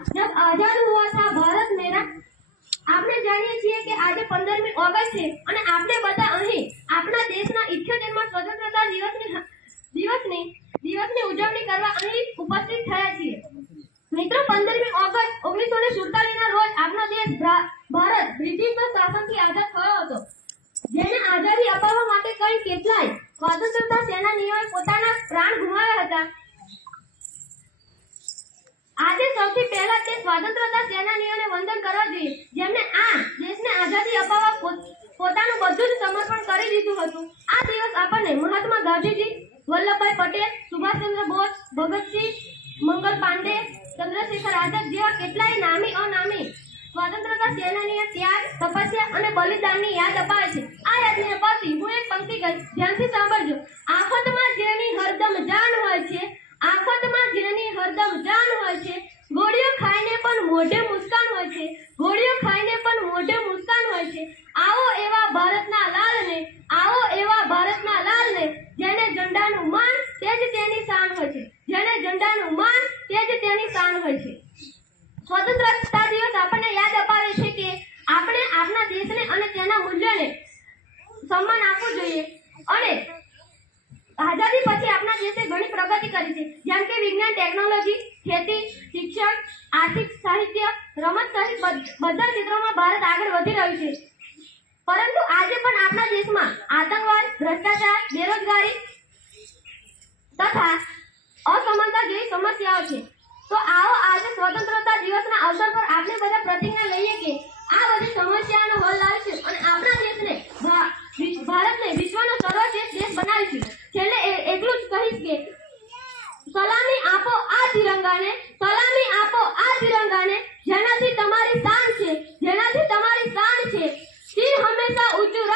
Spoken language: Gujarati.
जब आजाद हुआ था भारत मेरा આપણે જાણીએ છીએ કે આજે 15મી ઓગસ્ટ છે અને આપણે બધા અહીં આપણા દેશના 78મા સ્વતંત્રતા દિવસની દિવસની દિવસની ઉજવણી કરવા અહીં ઉપસ્થિત થયા છીએ મિત્રો 15મી ઓગસ્ટ 1947 ના રોજ આપણો દેશ ભા- ભારત બ્રિટિશના શાસનથી આઝાદ થયો હતો જેને આઝાદી અપાવવા માટે કઈ કેટલાય સ્વતંત્રતા સેનાનીઓએ પોતાના પ્રાણ ગુમાવ્યા હતા સ્વતંત્રતા સેનાનીઓને વંદન કરવા જોઈએ. જેમણે આ દેશને આઝાદી અપાવવા પોત- પોતાનું બધું જ સમર્પણ કરી દીધું હતું. આ દિવસ આપણને મહાત્મા ગાંધીજી, વલ્લભભાઈ પટેલ, સુભાષચંદ્ર બોઝ, ભગતસિંહ, મંગલ પાંડે, ચંદ્રશેખર આઝાદ જેવા કેટલાય નામી અનામી સ્વતંત્રતા સેનાનીએ ત્યાગ, તપસ્યા અને બલિદાનની યાદ અપાવે છે. આ યાદને અપાવતી હું એક પંક્તિ ગઈ ધ્યાનથી સાંભળજો આફતમાં જેની હરદમ જાન હોય છે આફતમાં જેની હરદમ જાન હોય છે ગોળીઓ ખાઈને પણ મોઢે મુસ્કાન હોય છે. ગોળીઓ ખાઈને પણ મોઢે મુસ્કાન હોય છે. આવો એવા ભારતના લાલને, આવો એવા ભારતના લાલને, જેને ઝંડાનું માન તે જ તેની શાન હોય છે. જેને ઝંડાનું માન તે જ તેની શાન હોય છે. સ્વતંત્રતા દિવસ આપણને યાદ અપાવે છે કે આપણે આપણા દેશને અને તેના મૂલ્યોને સન્માન આપવું જોઈએ. અને આઝાદી પછી આપણા દેશે ઘણી પ્રગતિ કરી છે. જેમ કે વિજ્ઞાન, ટેકનોલોજી, ખેતી આર્થિક સાહિત્ય, રમત સહિત બધા ક્ષેત્રોમાં ભારત આગળ વધી રહ્યું છે. પરંતુ આજે પણ આપણા દેશમાં આતંકવાદ, ભ્રષ્ટાચાર, બેરોજગારી તથા અસમાનતા જેવી સમસ્યાઓ છે. તો આવો આજે સ્વતંત્રતા દિવસના અવસર પર આપણે બધા પ્રતિજ્ઞા લઈએ કે આ બધી સમસ્યાનો હલ લાવશે અને આપણા દેશને ભારતને વિશ્વનો સર્વશ્રેષ્ઠ દેશ બનાવીશું. છેલ્લે એટલું જ કહીશ કે સલામી આપો આ તિરંગાને, સલામી તિરંગાને જેનાથી તમારી શાન છે જેનાથી તમારી શાન છે. તીર હંમેશા ઊંચું